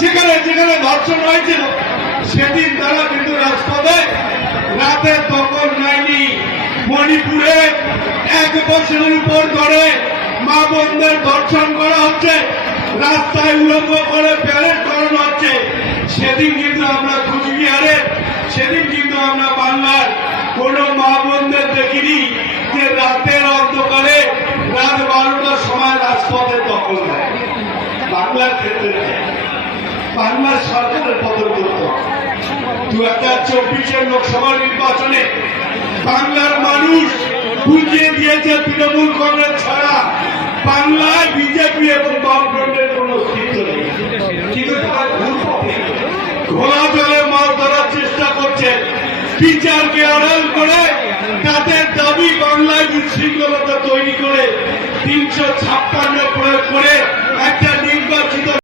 যেখানে যেখানে ধর্ষণ হয়েছিল সেদিন তারা কিন্তু রাজপথে রাতে দখল নেয়নি। মণিপুরে 1 বছরের উপর ধরে মা বোনদের ধর্ষণ করা হচ্ছে, রাস্তায় উলঙ্গ করে প্যারেড করানো হচ্ছে। সেদিন কিন্তু আমরা কুচবিহারে, সেদিন কিন্তু আমরা বাংলার কোন মা বোনদের দেখিনি যে রাতের অন্ধকারে রাত 12টার সময় রাজপথে দখল দেয়। বাংলার ক্ষেত্রে বাংলার সরকারের পতন করত। 2024-এর লোকসভা নির্বাচনে বাংলার মানুষ বুঝিয়ে দিয়েছে তৃণমূল কংগ্রেস ছাড়া বাংলায় বিজেপি এবং বামফ্রন্টের কোন অস্তিত্ব নেই। কিন্তু তারা ঘোলা জলে মাছ ধরার চেষ্টা করছে, বিচারকে আড়াল করে তাদের দাবি বাংলায় বিশৃঙ্খলতা তৈরি করে 356 প্রয়োগ করে একটা নির্বাচিত